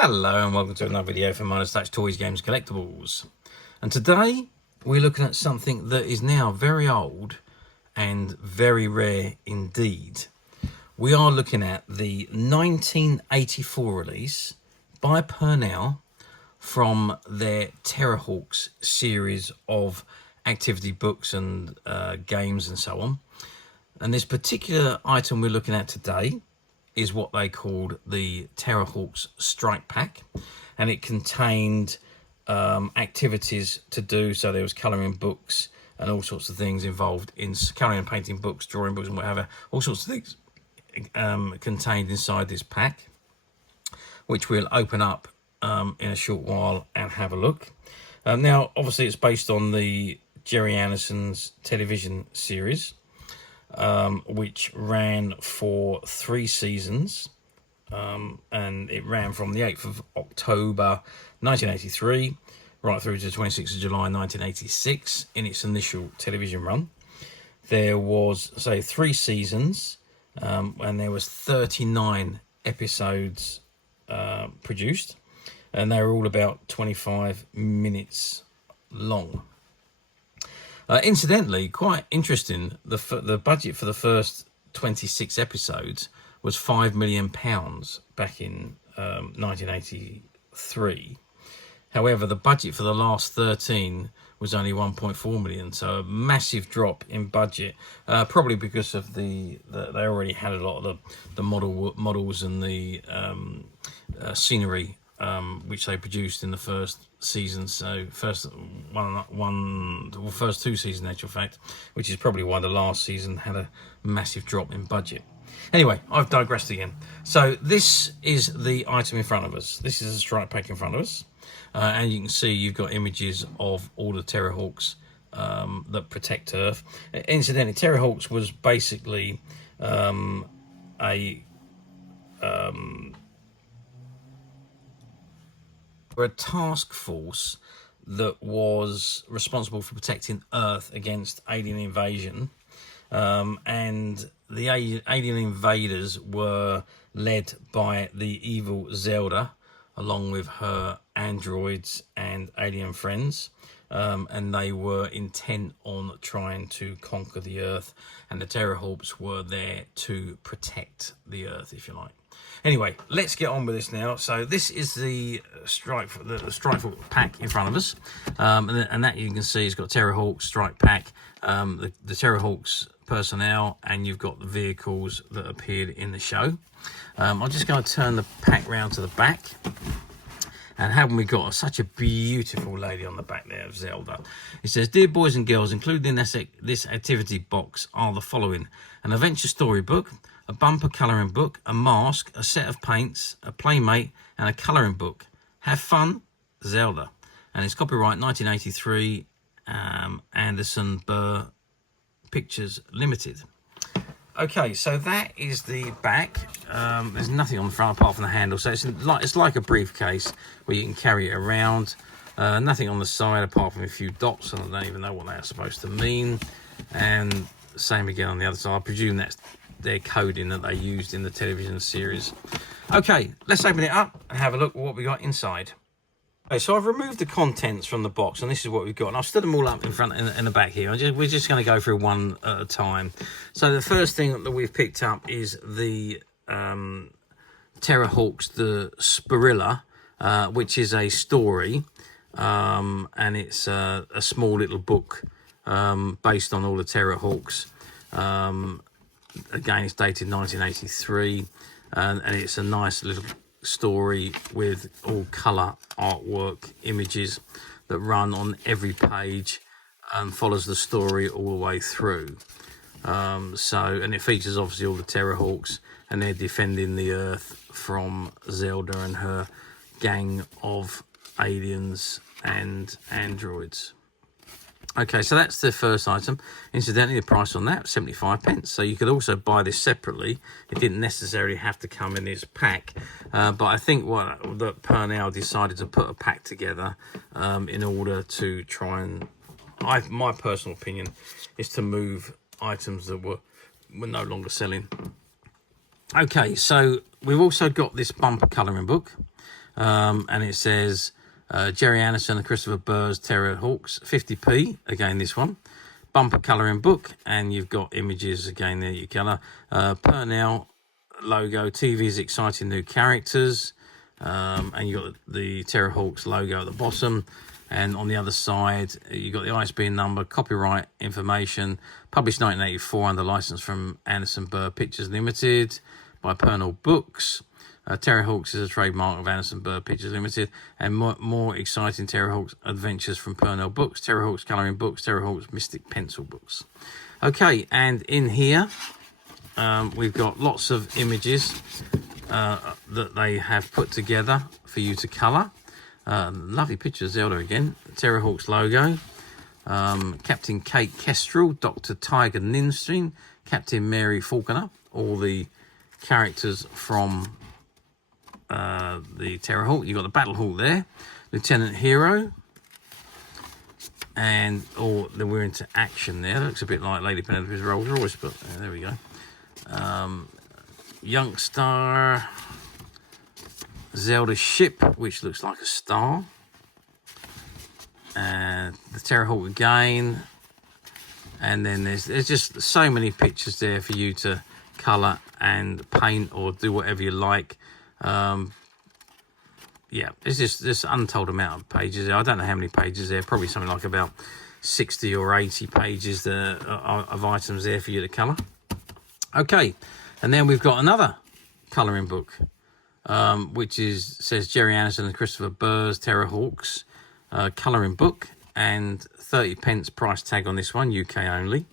Hello and welcome to another video from Minus Touch Toys, Games, Collectibles. And today we're looking at something that is now very old and very rare indeed. We are looking at the 1984 release by Purnell from their Terrahawks series of activity books and games and so on. And this particular item we're looking at today is what they called the Terrahawks Strikepak, and it contained activities to do. So there was colouring books and all sorts of things involved in colouring and painting books, drawing books and whatever, all sorts of things contained inside this pack, which we'll open up in a short while and have a look. Now obviously it's based on the Gerry Anderson's television series, which ran for 3 seasons, and it ran from the 8th of October 1983 right through to the 26th of July 1986 in its initial television run. There was, say, 3 seasons, and there was 39 episodes produced, and they were all about 25 minutes long. Incidentally, quite interesting, the budget for the first 26 episodes was £5 million back in 1983. However, the budget for the last 13 was only 1.4 million, so a massive drop in budget, probably because of they already had a lot of the models and the scenery which they produced in the first season. So first 2 seasons in actual fact, which is probably why the last season had a massive drop in budget. Anyway, I've digressed again. So this is the item in front of us. This is a strike pack in front of us, and you can see you've got images of all the Terrahawks that protect Earth. Incidentally, Terrahawks was basically a task force that was responsible for protecting Earth against alien invasion, and the alien invaders were led by the evil Zelda along with her androids and alien friends, and they were intent on trying to conquer the Earth, and the Terrahawks were there to protect the Earth, if you like. Anyway, let's get on with this now. So this is the Strikepak pack in front of us, and that you can see has got Terrahawks Strikepak, the Terrahawks personnel, and you've got the vehicles that appeared in the show. I'm just going to turn the pack round to the back, and haven't we got such a beautiful lady on the back there of Zelda. It says, "Dear boys and girls, included in this activity box are the following: an adventure storybook, a bumper colouring book, a mask, a set of paints, a Playmate, and a colouring book. Have fun, Zelda." And it's copyright 1983, Anderson Burr Pictures Limited. Okay, so that is the back. There's nothing on the front apart from the handle, so it's like a briefcase where you can carry it around. Nothing on the side apart from a few dots, and I don't even know what they're supposed to mean. And same again on the other side. I presume that's their coding that they used in the television series. Okay, let's open it up and have a look at what we got inside. Okay, so I've removed the contents from the box, and this is what we've got. And I've stood them all up in front in the back here. We're just going to go through one at a time. So the first thing that we've picked up is the Terrahawks, the Spirilla, which is a story, and it's a small little book based on all the Terrahawks. Again, it's dated 1983, and it's a nice little story with all colour artwork images that run on every page and follows the story all the way through. And it features obviously all the Terrahawks, and they're defending the Earth from Zelda and her gang of aliens and androids. Okay, so that's the first item. Incidentally, the price on that, 75p. So you could also buy this separately. It didn't necessarily have to come in this pack. But I think that Purnell decided to put a pack together in order to try and... my personal opinion is to move items that were no longer selling. Okay, so we've also got this bumper colouring book. and it says Gerry Anderson and Christopher Burr's Terrahawks, 50p, again this one. Bumper colouring book, and you've got images again there you colour. Purnell logo, TV's exciting new characters, and you've got the Terrahawks logo at the bottom. And on the other side, you've got the ISBN number, copyright information, published 1984 under license from Anderson Burr Pictures Limited by Purnell Books. Terrahawks is a trademark of Anderson Burr Pictures Limited, and more exciting Terrahawks adventures from Purnell Books, Terrahawks colouring books, Terrahawks Mystic Pencil books. Okay, and in here we've got lots of images that they have put together for you to colour. Lovely picture of Zelda again, Terrahawks logo, Captain Kate Kestrel, Dr. Tiger Ninstream, Captain Mary Falconer, all the characters from the Terrahawk. You've got the Battle Hawk there, Lieutenant Hero, and we're into action there. That looks a bit like Lady Penelope's Rolls Royce, but there we go. Youngstar, Zelda ship, which looks like a star, and the Terrahawk again, and then there's just so many pictures there for you to colour and paint or do whatever you like. Yeah, there's just this untold amount of pages there. I don't know how many pages there, probably something like about 60 or 80 pages of items there for you to colour. Okay, and then we've got another colouring book, which says Gerry Anderson and Christopher Burr's Terrahawks colouring book, and 30p price tag on this one, UK only.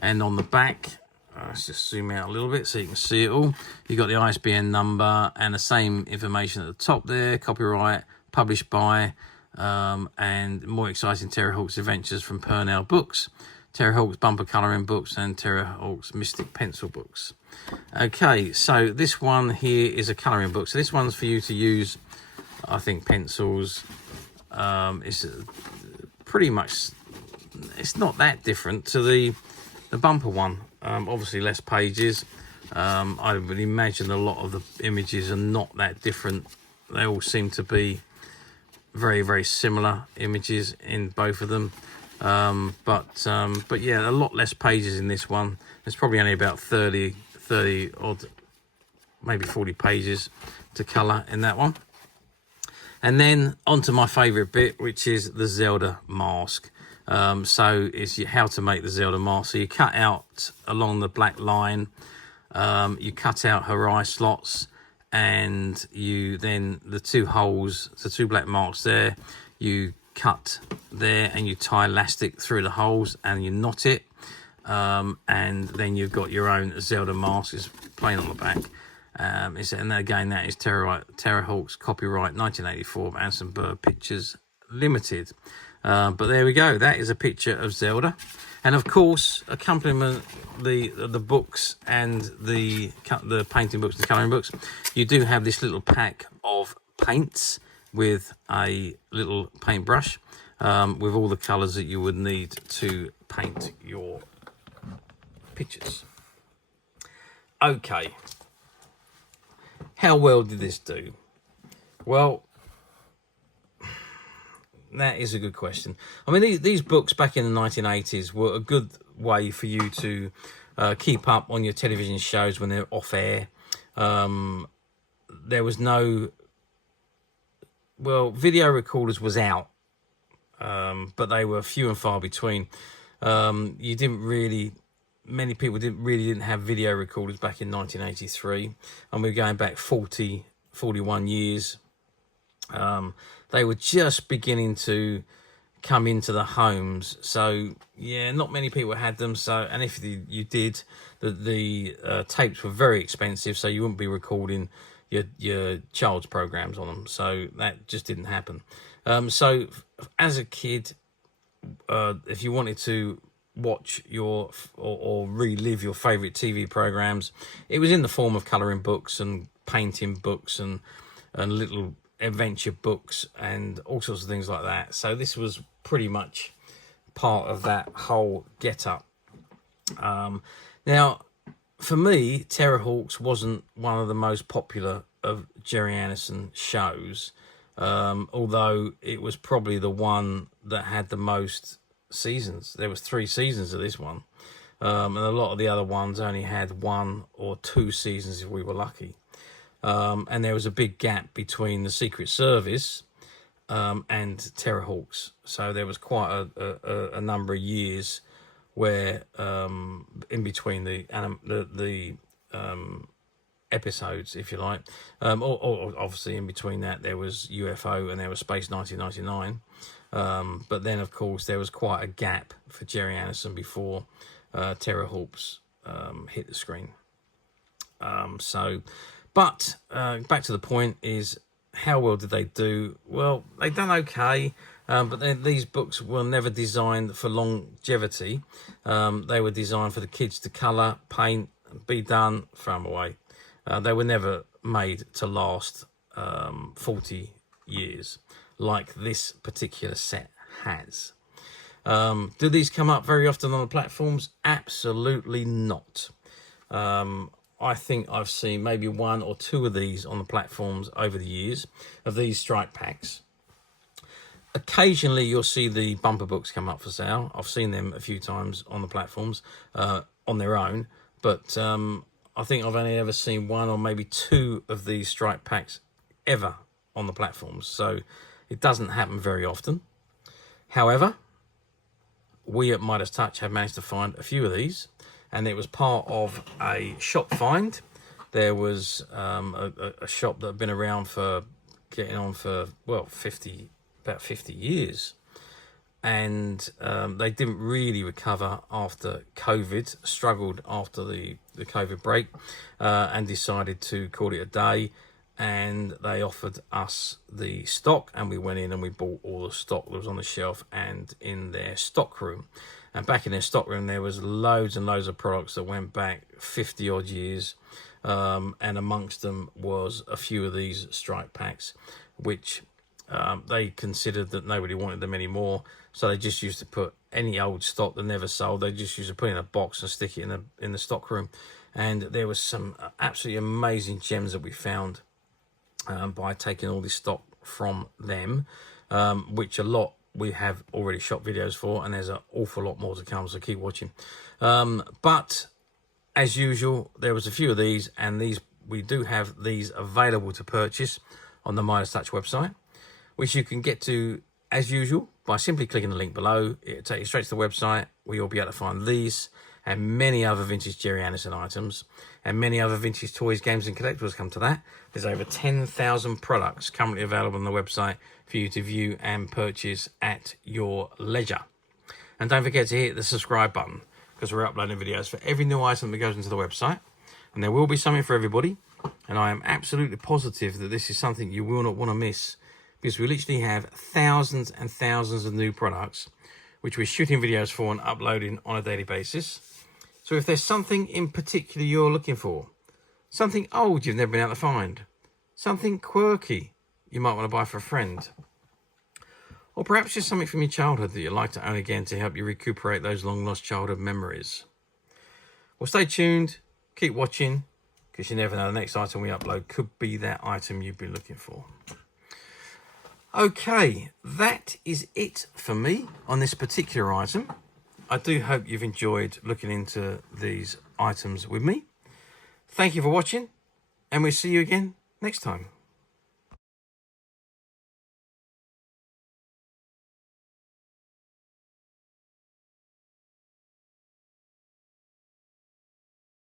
And on the back, let's just zoom out a little bit so you can see it all. You've got the ISBN number and the same information at the top there, copyright, published by, and more exciting Terrahawks adventures from Purnell Books, Terrahawks bumper colouring books, and Terrahawks Mystic Pencil books. Okay, so this one here is a colouring book. So this one's for you to use, I think, pencils. It's pretty much, it's not that different to the bumper one. Obviously less pages. I would imagine a lot of the images are not that different. They all seem to be very, very similar images in both of them. But yeah, a lot less pages in this one. There's probably only about 30 odd, maybe 40 pages to colour in that one. And then on to my favourite bit, which is the Zelda mask. So it's how to make the Zelda mask. So you cut out along the black line, you cut out her eye slots, and you then the two holes, the two black marks there, you cut there and you tie elastic through the holes and you knot it, and then you've got your own Zelda mask. It's plain on the back. And again, that is Terrahawks, copyright 1984 of Anderson Burr Pictures Limited. But there we go. That is a picture of Zelda, and of course, accompaniment the books and the painting books and colouring books. You do have this little pack of paints with a little paintbrush with all the colours that you would need to paint your pictures. Okay, how well did this do? Well, that is a good question. I mean, these books back in the 1980s were a good way for you to keep up on your television shows when they're off air. There was no... Well, video recorders was out, but they were few and far between. You didn't really... Many people didn't have video recorders back in 1983. And we're going back 41 years. They were just beginning to come into the homes, so yeah, not many people had them. So, and if you did, the tapes were very expensive, so you wouldn't be recording your child's programs on them. So that just didn't happen. So as a kid, if you wanted to watch or relive your favorite TV programs, it was in the form of colouring books and painting books and little adventure books and all sorts of things like that. So this was pretty much part of that whole get-up. Now, for me, Terrahawks wasn't one of the most popular of Gerry Anderson shows, although it was probably the one that had the most seasons. There was 3 seasons of this one, and a lot of the other ones only had 1 or 2 seasons if we were lucky. And there was a big gap between the Secret Service and Terrahawks, so there was quite a number of years where in between the episodes, if you like, or obviously in between that there was UFO and there was Space 1999, but then of course there was quite a gap for Gerry Anderson before Terrahawks hit the screen. But back to the point is, how well did they do? Well, they done okay, but these books were never designed for longevity. They were designed for the kids to colour, paint, be done, throw them away. They were never made to last 40 years like this particular set has. Do these come up very often on the platforms? Absolutely not. I think I've seen maybe 1 or 2 of these on the platforms over the years, of these strike packs. Occasionally you'll see the bumper books come up for sale. I've seen them a few times on the platforms on their own, but I think I've only ever seen 1 or maybe 2 of these strike packs ever on the platforms, so it doesn't happen very often. However, we at Midas Touch have managed to find a few of these, and it was part of a shop find. There was a shop that had been around for getting on for, well, about 50 years. And they didn't really recover after COVID, struggled after the COVID break, and decided to call it a day. And they offered us the stock, and we went in and we bought all the stock that was on the shelf and in their stock room. And back in their stock room, there was loads and loads of products that went back 50 odd years. And amongst them was a few of these strike packs, which they considered that nobody wanted them anymore. So they just used to put any old stock that never sold. They just used to put it in a box and stick it in the stock room. And there was some absolutely amazing gems that we found by taking all this stock from them, which a lot we have already shot videos for, and there's an awful lot more to come, so keep watching. But as usual, there was a few of these, and we do have these available to purchase on the Midas Touch website, which you can get to as usual by simply clicking the link below. It'll take you straight to the website where you'll be able to find these and many other vintage Gerry Anderson items, and many other vintage toys, games and collectibles come to that. There's over 10,000 products currently available on the website for you to view and purchase at your leisure. And don't forget to hit the subscribe button, because we're uploading videos for every new item that goes into the website, and there will be something for everybody. And I am absolutely positive that this is something you will not want to miss, because we literally have thousands and thousands of new products which we're shooting videos for and uploading on a daily basis. So if there's something in particular you're looking for, something old you've never been able to find, something quirky you might want to buy for a friend, or perhaps just something from your childhood that you'd like to own again to help you recuperate those long lost childhood memories, well, stay tuned, keep watching, because you never know, the next item we upload could be that item you've been looking for. Okay, that is it for me on this particular item. I do hope you've enjoyed looking into these items with me. Thank you for watching, and we'll see you again next time.